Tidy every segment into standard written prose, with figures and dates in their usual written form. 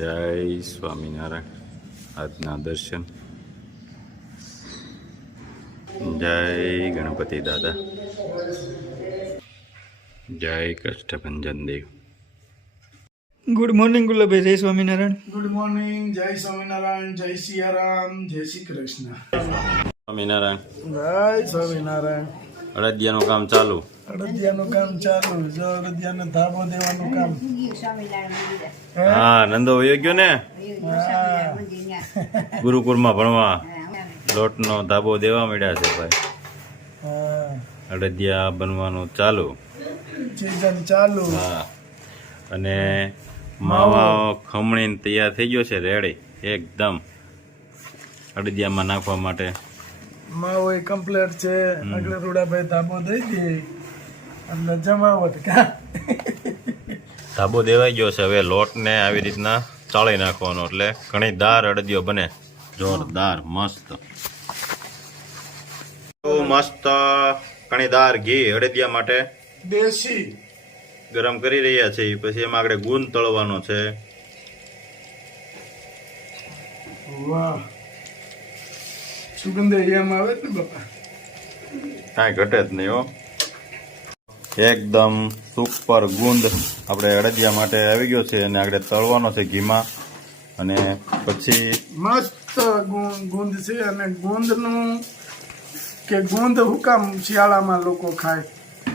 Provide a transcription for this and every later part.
જય સ્વામિનારાયણ. આજના દર્શન. જય ગણપતિ દાદા. જય કષ્ટભંજન દેવ. Good morning Gulabbhai. જય સ્વામિનારાયણ. Good morning. જય સ્વામિનારાયણ. જય સિયારામ. જય શ્રી કૃષ્ણ. સ્વામિનારાયણ. જય સ્વામિનારાયણ. અડદિયાનું કામ ચાલુ. અડદિયાનું કામ ચાલુ. જો અડદિયાનો ધાબો દેવાનું કામ. હા, નંદો વયો ગયો ને ગુરુકુળમાં ભણવા. લોટનો ધાબો દેવા મળ્યા છે ભાઈ. હા, અડદિયા બનવાનું ચાલુ. સિઝન ચાલુ. હા, અને માવા ખમણીને તૈયાર થઈ ગયો છે, રેડી એકદમ અડદિયામાં નાખવા માટે. માવો એ કમ્પ્લીટ છે. આગળ રૂડાભાઈ ધાબો દઈ દે એટલે જમાવટ કા ધાબો દેવાઈ ગયો છે. હવે લોટને આવી રીતના ચાળી નાખવાનો એટલે ઘણી દાર અડદિયો બને. જોરદાર મસ્ત મસ્ત કણીદાર ઘી અડદિયા માટે દેશી ગરમ કરી રહ્યા છે. પછી એમાં આગળ ગુંદ તળવાનો છે. વાહ, સુગંધ એમ આવે ને બાપા, કાંઈ ઘટે જ નહીં હો. એકદમ સુપર ગુંદ આપણે અડદિયા માટે આવી ગયો છે અને આગળ તળવાનો છે ઘીમાં. અને પછી મસ્ત ગુંદ છે. અને ગુંદનું કે ગુંદ હુકામ શિયાળામાં લોકો ખાય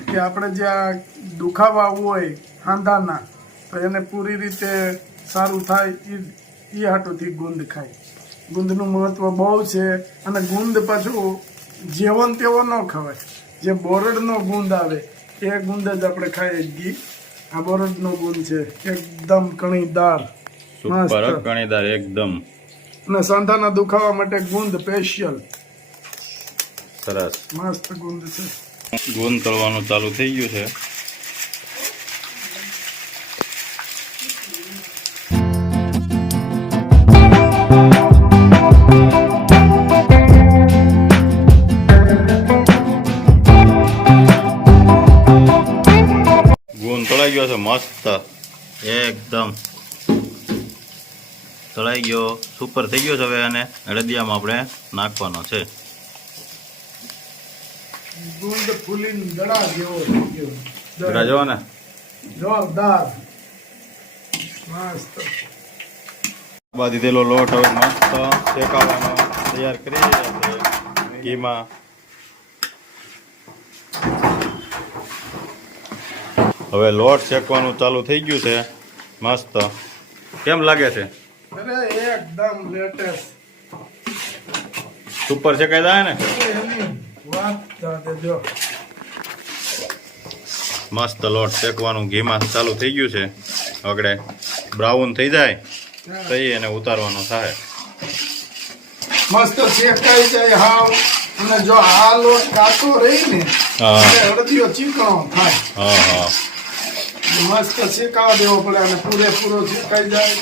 કે આપણે જ્યાં દુખાવા હોય હાંધાના તો એને પૂરી રીતે સારું થાય એ હાટુથી ગુંદ ખાય. ગુંદનું મહત્વ બહુ છે. અને ગુંદ પાછું જેવો ને તેવો ન ખવાય. જે બોરડનો ગુંદ આવે એ ગુંદ જ આપણે ખાઈએ ઘી. આ બોરડનો ગુંદ છે, એકદમ કણીદાર સુપર કણીદાર એકદમ. અને સાંધાના દુખાવા માટે ગુંદ સ્પેશિયલ સરસ મસ્ત ગુંદ છે. ગુંદ તળવાનું ચાલુ થઈ ગયું છે. ગુંદ તળાઈ ગયો છે મસ્ત એકદમ તળાઈ ગયો, સુપર થઈ ગયો છે. હવે અને અડદિયામાં આપણે નાખવાનો છે. ગુંદ ફૂલીને દડા જેવો થઈ ગયો. જરા જો ને જોરદાર મસ્ત. બાદ દીધેલો લોટ હવે મસ્ત શેકાવાનો તૈયાર કરી રહ્યા છે ઘીમાં. હવે લોટ શેકવાનું ચાલુ થઈ ગયું છે મસ્ત. કેમ લાગે છે? અરે એકદમ લેટેસ્ટ સુપર શેકાઈ જાય ને એની વાત જો. મસ્ત લોટ શેકવાનું ઘીમાં ચાલુ થઈ ગયું છે. આગળ બ્રાઉન થઈ જાય તઈ એને ઉતારવાનો થાય. મસ્ત શેકાઈ જાય હાવ. અને જો આ લોટ કાચો રહી ને અડદિયો ચીકણો થાય. હા હા, મસ્ત શેકાવા દેવો પડે. અને પૂરેપૂરો શેકાઈ જાય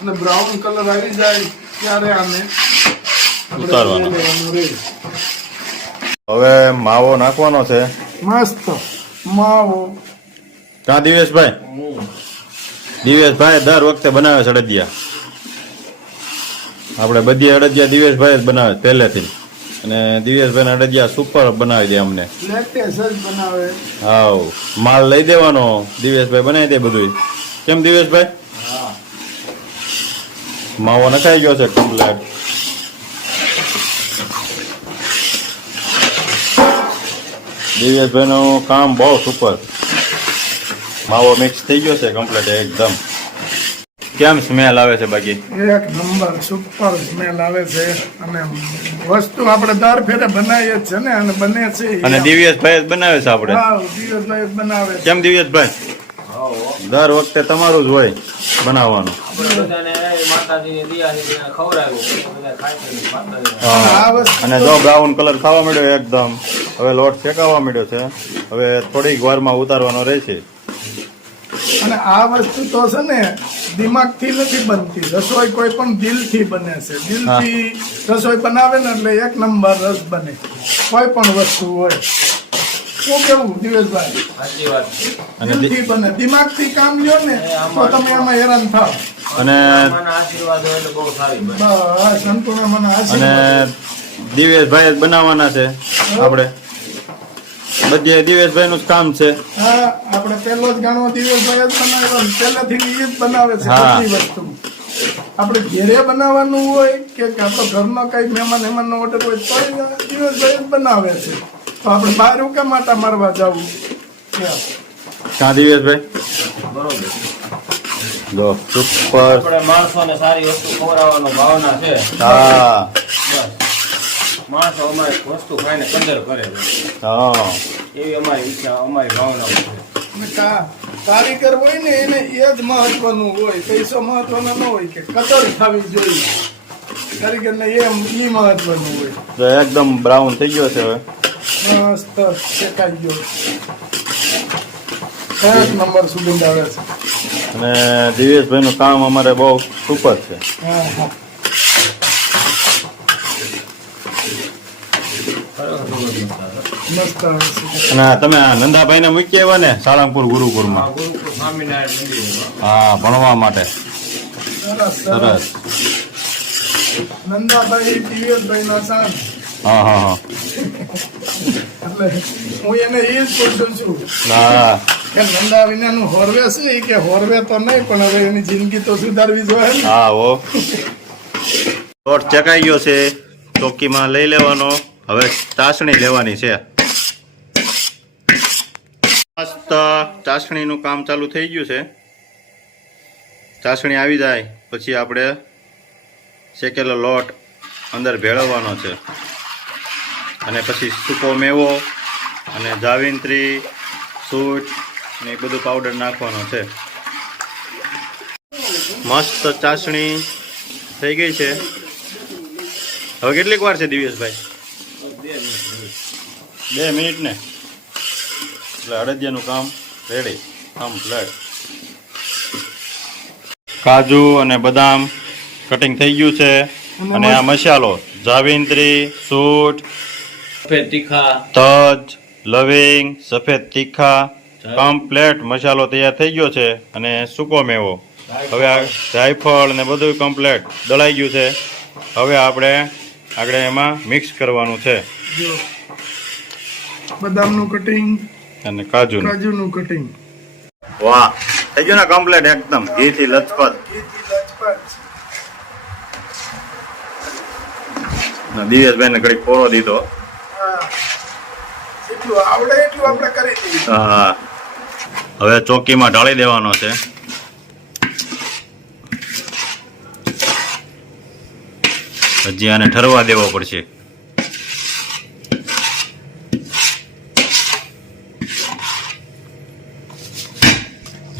અને બ્રાઉન કલર આવી જાય ત્યારે આને ઉતારવાનો. લેવાનું રહે. હવે માવો નાખવાનો છે. મસ્ત માવો. ક્યાં દિવેશભાઈ? દિવેશભાઈ દર વખતે બનાવે છે અડદિયા. આપણે બધી અડદિયા દિવેશભાઈ જ બનાવે પહેલેથી. અને દિવેશભાઈ અડદિયા સુપર બનાવી દે અમને. લેટેસ્ટ જ બનાવે. હા, માલ લઈ દેવાનો, દિવેશભાઈ બનાવી દે બધું. કેમ દિવેશભાઈ? માવો નખાઈ ગયો છે કમ્પ્લેટ. દિવેશભાઈ નું કામ બહુ સુપર. માવો મિક્સ થઈ ગયો છે કમ્પ્લેટ એકદમ. કેમ સ્મેલ આવે છે? બાકી એક નંબર સુપર સ્મેલ આવે છે. અને વસ્તુ આપણે દર ફેરે બનાવીએ જ છે ને, અને બને છે. અને દિવ્યેશભાઈ જ બનાવે છે આપણે. હા, દિવસભાઈ બનાવે છે. કેમ દિવ્યેશભાઈ? દર વખતે તમારું જ હોય બનાવવાનું. આ વસ્તુ અને જો બ્રાઉન કલર થવા માંડ્યો એકદમ. હવે લોટ શેકાવા માંડ્યો છે. હવે થોડીક વારમાં ઉતારવાનો રહેશે. અને આ વસ્તુ તો છે ને દિમાગથી નથી બનતી. રસોઈ કોઈ પણ દિલથી બને છે. દિલથી રસોઈ બનાવે ને એટલે એક નંબર રસ બને કોઈ પણ વસ્તુ હોય. શું કેવું દિવેશભાઈ? સાચી વાત છે. અને દિલથી બને, દિમાગથી કામ લ્યો ને તો તમે આમાં હેરાન થાવ. અને માના આશીર્વાદ હોય એટલે બહુ સારી બને. બસ સંતોના મને અને આશીર્વાદ. દિવેશભાઈ જ બનાવવાના છે આપણે બધે દિવેશભાઈ નું જ કામ છે. હા, આપણે પહેલો જ ગાણો દિવેશભાઈ જ બનાવ્યો ને પહેલેથી ઈ જ બનાવે છે હા. બધી વસ્તુ. આપણે ઘેરે બનાવવાનું હોય કે આપણો ઘરનો કઈ મહેમાનનો ઓર્ડર હોય તો દિવેશભાઈ જ બનાવે છે. તો આપણે બહાર કેમ આટા મારવા જવું? ક્યાં દિવેશભાઈ? બરોબર. જો સુપર. આપણે માણસોને સારી વસ્તુ ખવડાવવાનો ભાવના છે. હા બસ. માણસો અમારી વસ્તુ ખાઈને કદર કરે છે. હા એવી અમારી ઈચ્છા, અમારી ભાવના છે. અને કારીગર હોય ને એને એ જ મહત્વનું હોય, પૈસો મહત્વનો ન હોય કે કદર થવી જોઈએ. કારીગરને એમ ઈ મહત્વનું હોય. તો એકદમ બ્રાઉન થઈ ગયો છે હવે. મસ્ત શેકાઈ ગયો, એક નંબર સુગંધ આવે છે. અને દિવેશભાઈ નું કામ અમારે બહુ સુપર છે. હા હા, મસ્ત આવે છે. અને તમે આ નંદાભાઈ ને મૂકી આવ્યા ને સાળંગપુર ગુરુકુળમાં? ગુરુકુળ સ્વામિનારાયણ મંદિરમાં. હા, ભણવા માટે. સરસ સરસ. સરસ. નંદાભાઈ દિવેશભાઈ નો સાથ. હા હા હા એટલે હું એને એ જ પૂછું છું હા કે નંદા વિનાનું હોરવે છે ઈ કે હોરવે તો નહીં પણ હવે એની જિંદગી તો સુધારવી જોઈએ ને. હા ઓ લોટ ચકાઈ ગયો છે, ચોકીમાં લઈ લેવાનો. હવે ચાસણી લેવાની છે. મસ્ત ચાસણીનું કામ ચાલુ થઈ ગયું છે. ચાસણી આવી જાય પછી આપણે શેકેલો લોટ અંદર ભેળવવાનો છે અને પછી સૂકો મેવો અને જાવિત્રી, સૂટ ને એ બધું પાવડર નાખવાનો છે. મસ્ત ચાસણી થઈ ગઈ છે. હવે કેટલીક વાર છે દિવેશભાઈ? 2 મિનિટ ને એટલે અડદિયાનું કામ રેડી, કમ્પ્લીટ. કાજુ અને બદામ કટિંગ થઈ ગયું છે. અને આ મસાલો જાવિત્રી, સૂટ, સફેદ તીખા, તજ, લવિંગ, સફેદ તીખા કમ્પ્લેટ મસાલો તૈયાર થઈ ગયો છે. અને સૂકો મેવો, હવે આ જાયફળ ને બધું કમ્પ્લેટ દળાઈ ગયું છે. હવે આપણે આગળ એમાં મિક્સ કરવાનું છે. જો બદામનું કટિંગ, અને કાજુનું. કાજુનું કટિંગ. વાહ, થઈ ગયું ને કમ્પ્લેટ એકદમ ઘીથી લચપત. દિવેશભાઈ ને ઘડી કોરો દીધો. હા, જેટલું આવડે એટલું આપણે કરી દઈએ. હા, હવે ચોકીમાં ઢાળી દેવાનો છે. હજી આને ઠરવા દેવો પડશે.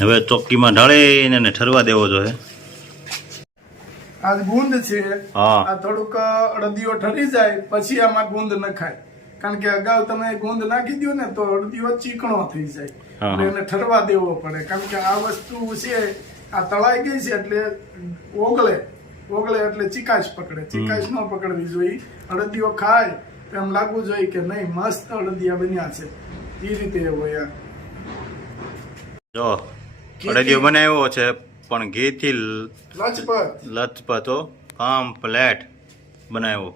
હવે ચોકીમાં ઢાળીને એને ઠરવા દેવો જોઈએ. આ ગુંદ છે, હા. આ થોડુંક અડદિયો ઠરી જાય પછી આમાં ગુંદ નખાય. કારણ કે અગાઉ તમે ગુંદ નાખી દો ને તો અડદિયો ચીકણો થઈ જાય. હા. એટલે એને ઠરવા દેવો પડે. કારણ કે આ વસ્તુ છે આ તળાઈ ગઈ છે એટલે ઓગળે એટલે ચીકાશ પકડે. ચીકાશ ન પકડવી જોઈએ. અડદિયો ખાય તો એમ લાગવું જોઈએ કે નહીં મસ્ત અડદિયા બન્યા છે. એ રીતે હોય. જો અડદિયો બનાવ્યો છે પણ ઘીથી લચપત. લચપતો કમ્પ્લેટ બનાવ્યો.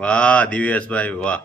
વાહ દિવેશભાઈ વાહ.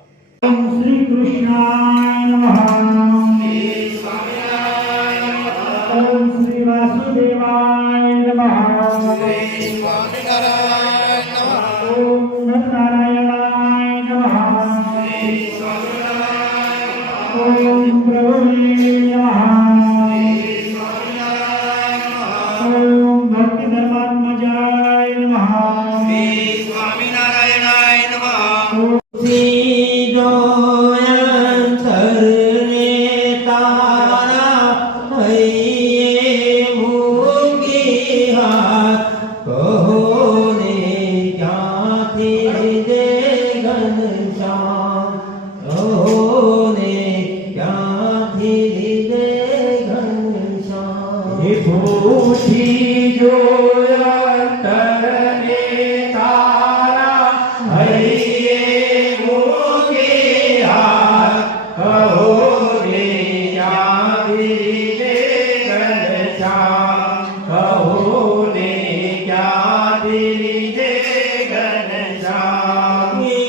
હૈયે મોગે હાથ કહો હે